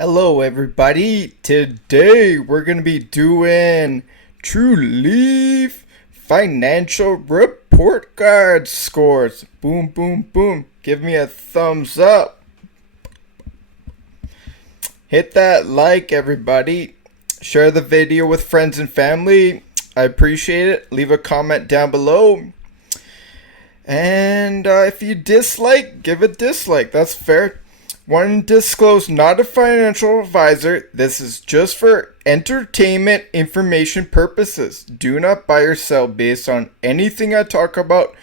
Hello everybody, today we're going to be doing TRULIEVE Financial Report Card scores. Boom, boom, boom. Give me a thumbs up. Hit that like everybody. Share the video with friends and family. I appreciate it. Leave a comment down below. And if you dislike, give a dislike. That's fair. One disclose, not a financial advisor. This is just for entertainment information purposes. Do not buy or sell based on anything I talk about.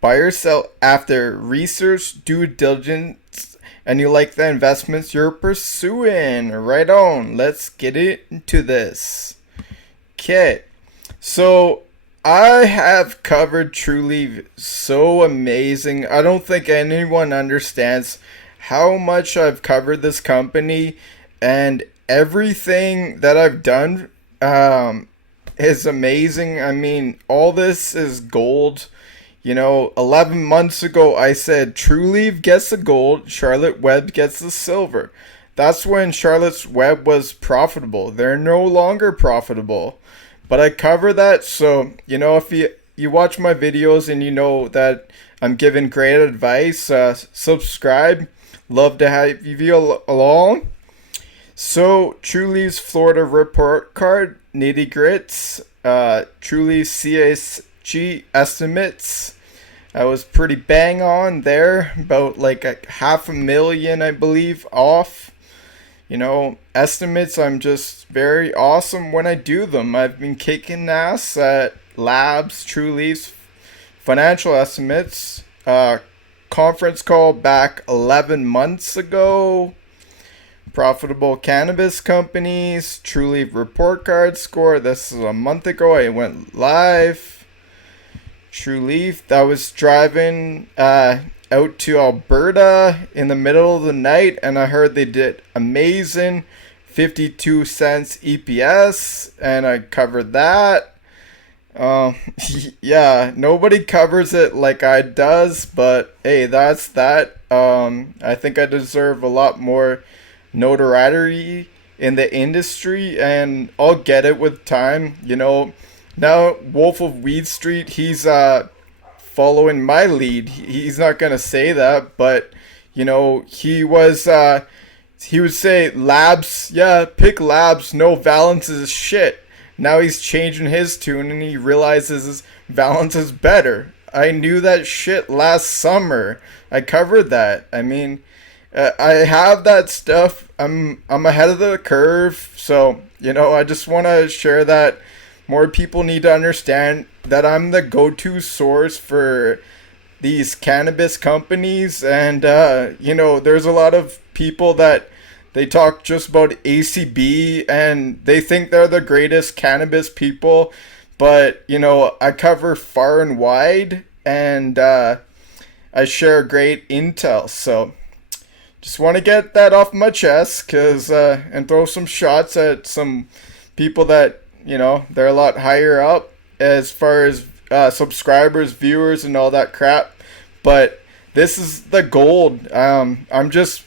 Buy or sell after research, due diligence, and you like the investments you're pursuing. Right on. Let's get into this. Okay. So I have covered TRULIEVE so amazing. I don't think anyone understands how much I've covered this company, and everything that I've done is amazing. I mean, all this is gold. 11 months ago I said TRULIEVE gets the gold, Charlotte Web gets the silver. That's when Charlotte's Web was profitable. They're no longer profitable. But I cover that, so if you watch my videos and you know that I'm giving great advice, subscribe. Love to have you along. So, TRULIEVE's Florida report card, nitty grits, TRULIEVE's CSG estimates. I was pretty bang on there, about like a $500,000, I believe, off. Estimates, I'm just very awesome when I do them. I've been kicking ass at Labs, TRULIEVE's financial estimates. Conference call back 11 months ago. Profitable cannabis companies, TRULIEVE report card score. This is a month ago. I went live. TRULIEVE. I was driving out to Alberta in the middle of the night, and I heard they did amazing, 52 cents EPS, and I covered that. Yeah, nobody covers it like I does, but hey, that's that. I think I deserve a lot more notoriety in the industry, and I'll get it with time. Now Wolf of Weed Street, he's following my lead. He's not gonna say that, but he would say Labs, yeah, pick Labs, no Valence is shit. Now he's changing his tune and he realizes Valence is better. I knew that shit last summer. I covered that. I mean, I have that stuff. I'm ahead of the curve. So, I just want to share that more people need to understand that I'm the go-to source for these cannabis companies. And, there's a lot of people that they talk just about ACB and they think they're the greatest cannabis people. But, I cover far and wide, and I share great intel. So just want to get that off my chest, and throw some shots at some people that, they're a lot higher up as far as subscribers, viewers, and all that crap. But this is the gold. I'm just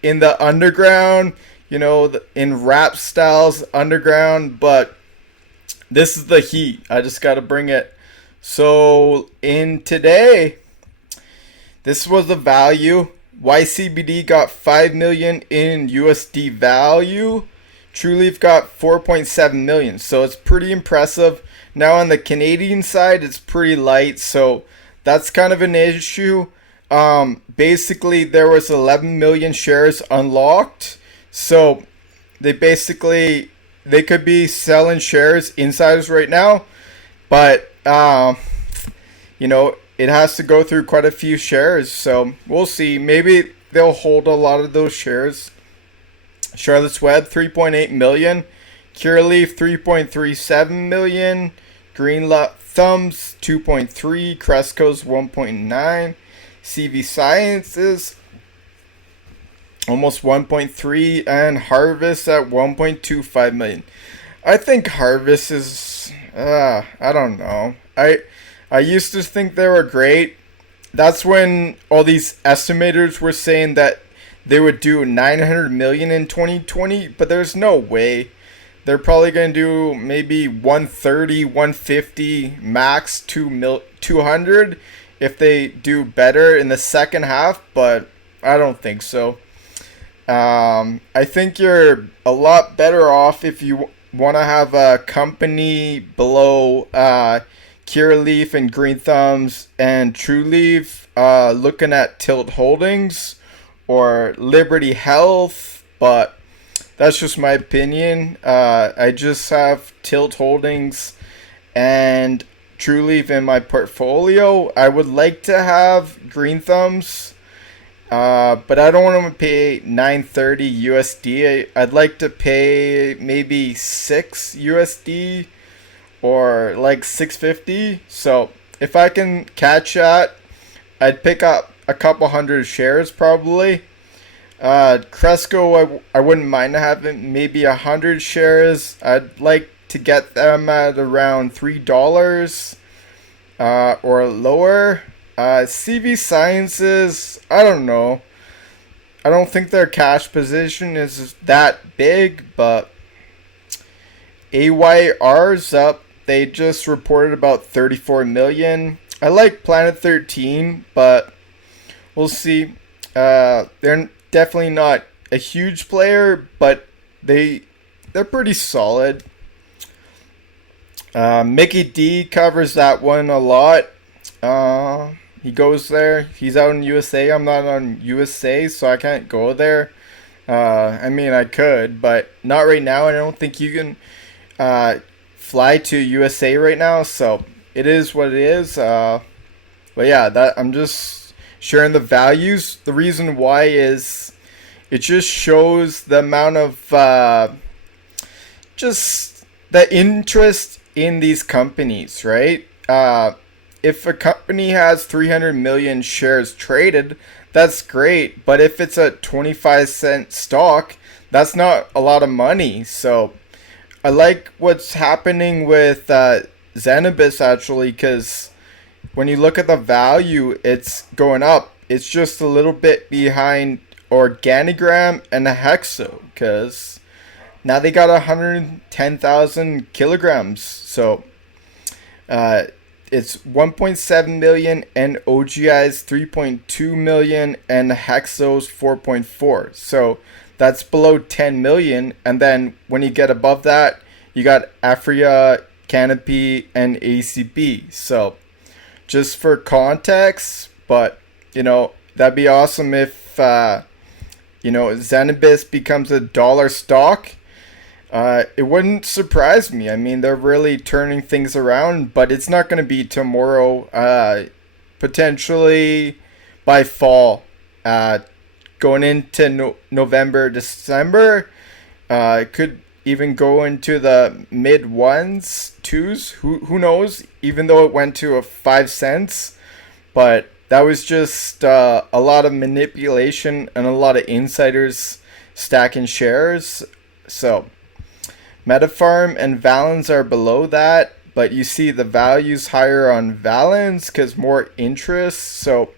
in the underground, in rap styles underground, but this is the heat. I just got to bring it. So in today, this was the value. YCBD got 5 million in USD value. TRULIEVE got 4.7 million. So it's pretty impressive. Now on the Canadian side, it's pretty light. So that's kind of an issue. Basically there was 11 million shares unlocked. So they could be selling shares, insiders right now, but it has to go through quite a few shares. So we'll see. Maybe they'll hold a lot of those shares. Charlotte's Web 3.8 million, Curaleaf 3.37 million, Green Thumbs 2.3, Cresco's 1.9, CV Sciences almost 1.3, and Harvest at 1.25 million. I think Harvest is I don't know. I used to think they were great. That's when all these estimators were saying that they would do 900 million in 2020, but there's no way. They're probably going to do maybe 130, 150, max 200 if they do better in the second half, but I don't think so. I think you're a lot better off if you want to have a company below Curaleaf and Green Thumbs and Trulieve, looking at Tilt Holdings or Liberty Health, but that's just my opinion. I just have Tilt Holdings and Trulieve in my portfolio. I would like to have Green Thumbs, but I don't want to pay 930 USD. I'd like to pay maybe 6 USD or like 650. So if I can catch that, I'd pick up a couple hundred shares probably. Cresco, I wouldn't mind having maybe 100 shares. I'd like to get them at around $3 or lower. CV Sciences, I don't know. I don't think their cash position is that big, but AYR's up. They just reported about 34 million. I like Planet 13, but we'll see. They're definitely not a huge player, but they're pretty solid. Mickey D covers that one a lot. He goes there. He's out in USA. I'm not on USA, so I can't go there. I mean, I could, but not right now. I don't think you can fly to USA right now, so it is what it is. But yeah, that I'm just sharing the values. The reason why is it just shows the amount of just the interest in these companies, right? If a company has 300 million shares traded, that's great. But if it's a 25-cent stock, that's not a lot of money. So I like what's happening with ZENABIS actually, because when you look at the value, it's going up. It's just a little bit behind Organigram and Hexo, because now they got 110,000 kilograms. So it's 1.7 million, and OGI's 3.2 million, and Hexo's 4.4. So that's below 10 million. And then when you get above that, you got Afria, Canopy, and ACB. So just for context, but that'd be awesome if ZENABIS becomes a dollar stock. It wouldn't surprise me. I mean, they're really turning things around, but it's not going to be tomorrow. Potentially by fall, going into November, December. It could even go into the mid ones, twos. Who knows? Even though it went to 5 cents, but that was just a lot of manipulation and a lot of insiders stacking shares. So Metapharm and Valens are below that, but you see the values higher on Valens because more interest. So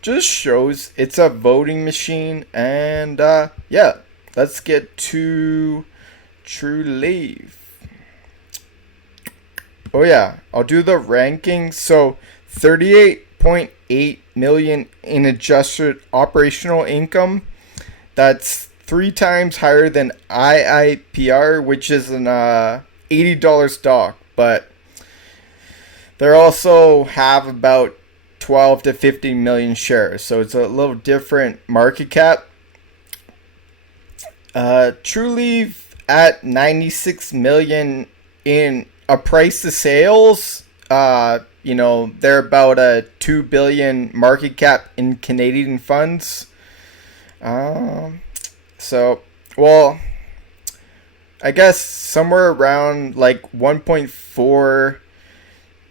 just shows it's a voting machine. And yeah, let's get to Trulieve. Oh yeah, I'll do the ranking. So 38.8 million in adjusted operational income. That's 3 times higher than IIPR, which is an $80 stock, but they also have about 12 to 15 million shares, so it's a little different market cap. Trulieve at 96 million in a price to sales. They're about a 2 billion market cap in Canadian funds. So, well, I guess somewhere around like 1.4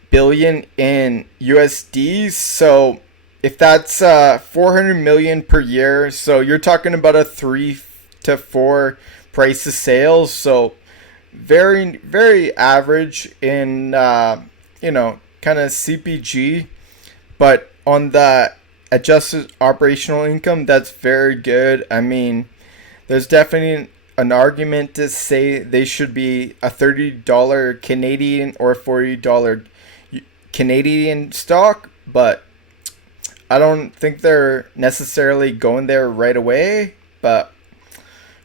billion in USD. So if that's 400 million per year, so you're talking about a 3 to 4 price to sales. So very, very average in, kind of CPG. But on the adjusted operational income, that's very good. I mean, there's definitely an argument to say they should be a $30 Canadian or $40 Canadian stock, but I don't think they're necessarily going there right away. But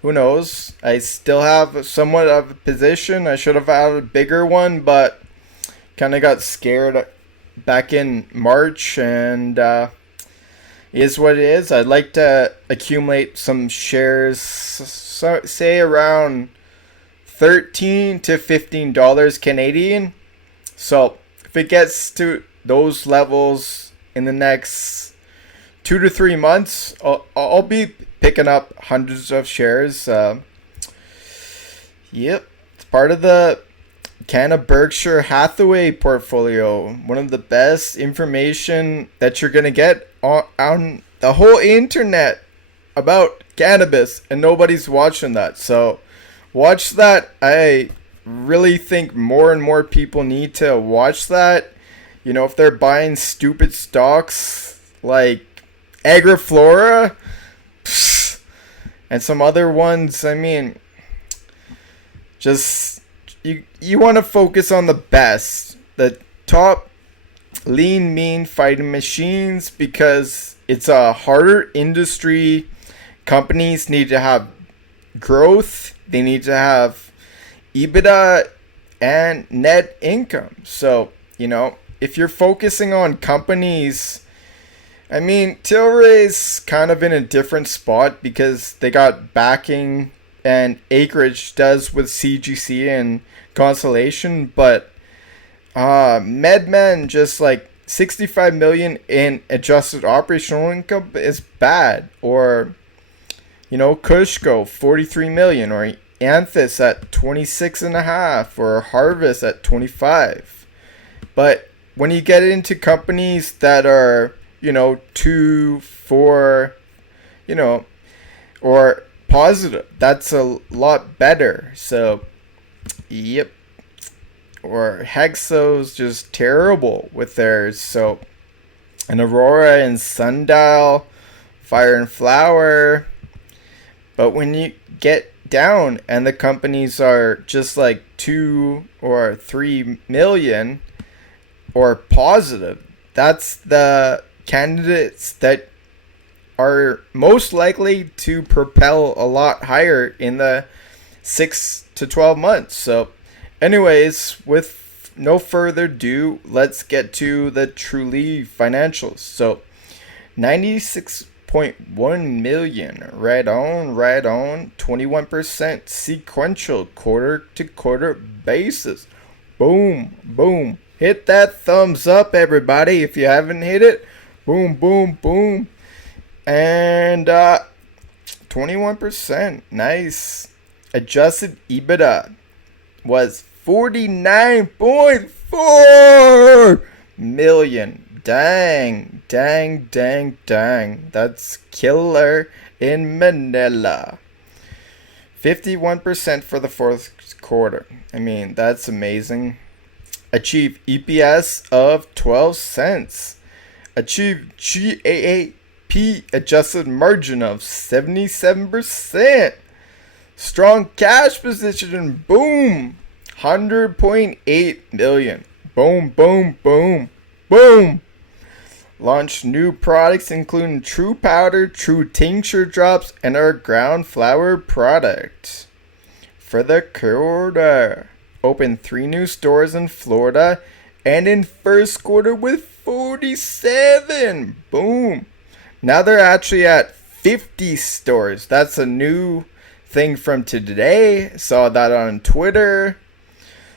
who knows? I still have somewhat of a position. I should have had a bigger one, but kind of got scared back in March, and is what it is. I'd like to accumulate some shares, so, say around $13 to $15 Canadian. So if it gets to those levels in the next 2 to 3 months, I'll be picking up hundreds of shares. Yep, it's part of the Berkshire-Hathaway portfolio. One of the best information that you're going to get on the whole internet about cannabis, and nobody's watching that. So watch that. I really think more and more people need to watch that. You know, if they're buying stupid stocks like Agriflora and some other ones, I mean, just you want to focus on the best, the top lean mean fighting machines, because it's a harder industry. Companies need to have growth, they need to have EBITDA and net income. So, you know, if you're focusing on companies, I mean, Tilray's kind of in a different spot because they got backing, and Acreage does with CGC and Constellation, but MedMen, just like 65 million in adjusted operational income is bad. Or, you know, Kushco 43 million, or Anthus at 26.5, or Harvest at 25. But when you get into companies that are, you know, 2, 4, you know, or positive, that's a lot better. So yep. Or Hexo's just terrible with theirs. So, and Aurora and Sundial, Fire and Flower. But when you get down and the companies are just like 2 or 3 million or positive, that's the candidates that are most likely to propel a lot higher in the 6 to 12 months. So anyways, with no further ado, let's get to the Trulieve financials. So 96.1 million, right on, 21% sequential quarter to quarter basis. Boom, boom. Hit that thumbs up, everybody, if you haven't hit it. Boom, boom, boom. And 21%, nice. Adjusted EBITDA was 49.4 million. Dang. That's killer in Manila. 51% for the fourth quarter. I mean, that's amazing. Achieve EPS of 12 cents. Achieve GAAP adjusted margin of 77%. Strong cash position, boom, 100.8 million. Boom, boom, boom, boom. Launched new products including True Powder, True Tincture Drops, and our ground flower product. For the quarter, opened 3 new stores in Florida, and in first quarter with 47. Boom. Now they're actually at 50 stores. That's a new thing from today. Saw that on Twitter.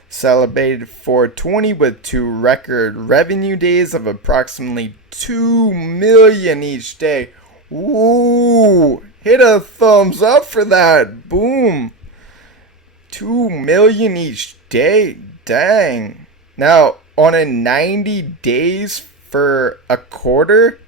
Celebrated 420 with 2 record revenue days of approximately 2 million each day. Ooh, hit a thumbs up for that. Boom. 2 million each day. Dang. Now, on a 90 days for a quarter,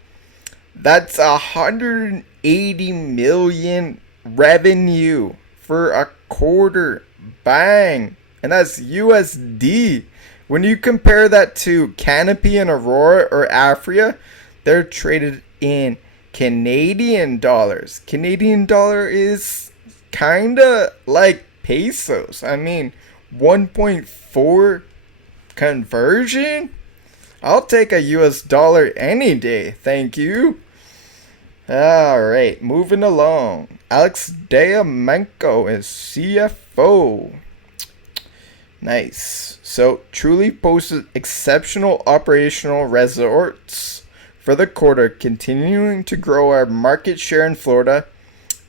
that's 180 million revenue for a quarter. Bang. And that's USD. When you compare that to Canopy and Aurora or Afria, they're traded in Canadian dollars. Canadian dollar is kinda like pesos. I mean, 1.4 conversion? I'll take a US dollar any day, thank you. Alright, moving along. Alex Diamenko is CFO. Nice. So, Truly posted exceptional operational results for the quarter, continuing to grow our market share in Florida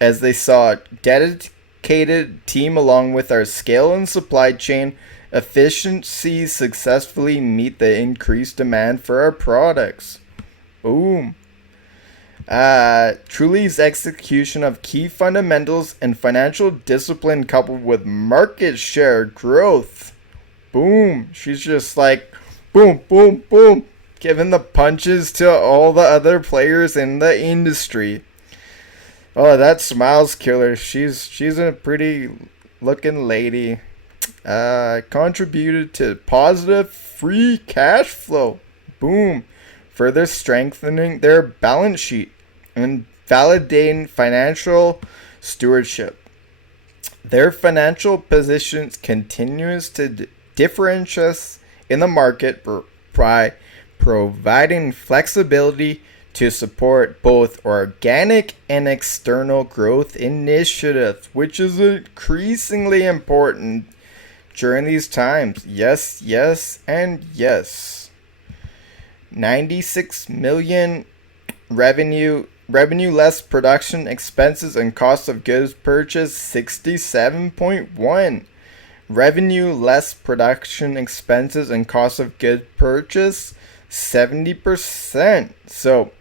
as they saw a dedicated team along with our scale and supply chain efficiency successfully meet the increased demand for our products. Boom. Truly's execution of key fundamentals and financial discipline coupled with market share growth. Boom. She's just like, boom, boom, boom, giving the punches to all the other players in the industry. Oh, that smile's killer. She's a pretty looking lady. Contributed to positive free cash flow. Boom. Further strengthening their balance sheet and validating financial stewardship. Their financial positions continues to differentiate us in the market by providing flexibility to support both organic and external growth initiatives, which is increasingly important during these times. Yes, yes, and yes. 96 million revenue less production expenses and cost of goods purchased 67.1. Revenue less production expenses and cost of goods purchased 70%. So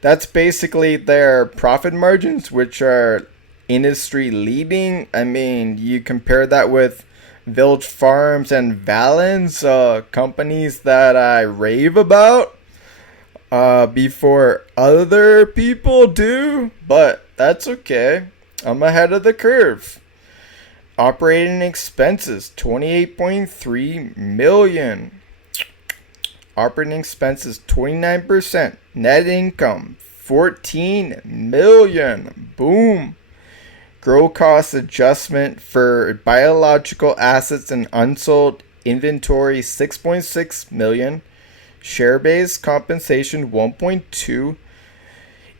that's basically their profit margins, which are industry leading. I mean, you compare that with Village Farms and Valens, companies that I rave about before other people do, but that's okay. I'm ahead of the curve. Operating expenses 28.3 million. Operating expenses 29%. Net income 14 million. Boom. Grow cost adjustment for biological assets and unsold inventory 6.6 million. Share-based compensation 1.2.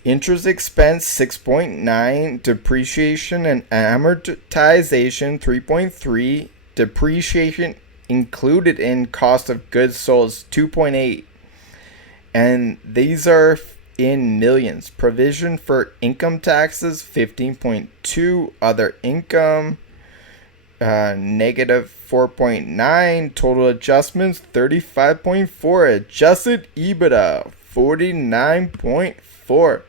Interest expense 6.9. Depreciation and amortization 3.3. Depreciation included in cost of goods sold 2.8. And these are in millions. Provision for income taxes 15.2. Other income negative 4.9. Total adjustments 35.4. Adjusted EBITDA 49.4.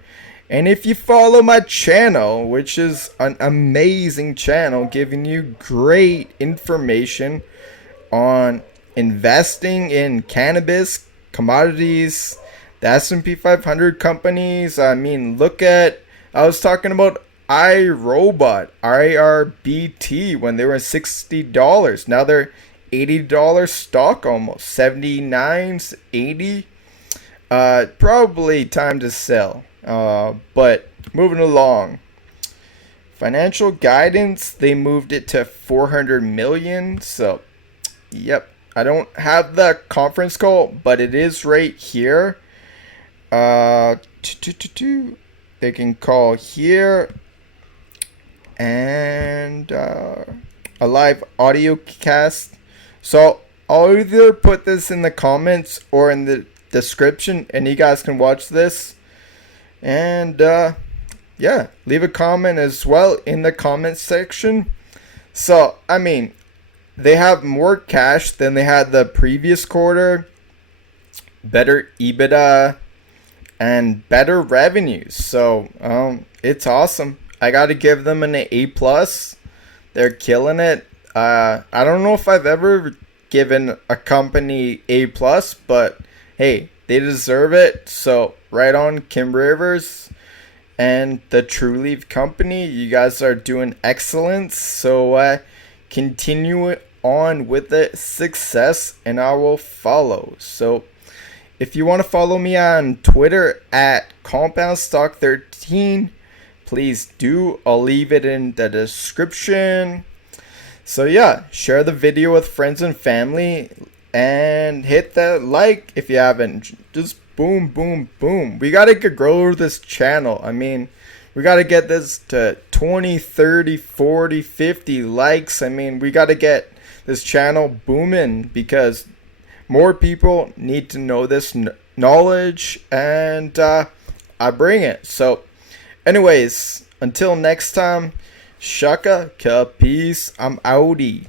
And if you follow my channel, which is an amazing channel giving you great information on investing in cannabis, commodities, the S&P 500 companies. I mean, look at, I was talking about iRobot, IRBT, when they were $60. Now they're $80 stock almost, 79, 80. Probably time to sell. But moving along. Financial guidance, they moved it to 400 million. So, yep. I don't have the conference call, but it is right here. They can call here. And a live audio cast. So I'll either put this in the comments or in the description, and you guys can watch this. And yeah, leave a comment as well in the comments section. So I mean, they have more cash than they had the previous quarter, better EBITDA, and better revenues. So it's awesome. I got to give them an A+. They're killing it. I don't know if I've ever given a company A+, but hey, they deserve it. So right on, Kim Rivers and the TRULIEVE company. You guys are doing excellent. So continue on with the success, and I will follow. So If you want to follow me on Twitter at CompoundStock13, please do. I'll leave it in the description. So yeah, share the video with friends and family and hit that like if you haven't. Just boom, boom, boom. We got to grow this channel. I mean, we got to get this to 20, 30, 40, 50 likes. I mean, we got to get this channel booming because more people need to know this knowledge, and I bring it. So anyways, until next time, Shaka, peace, I'm outie.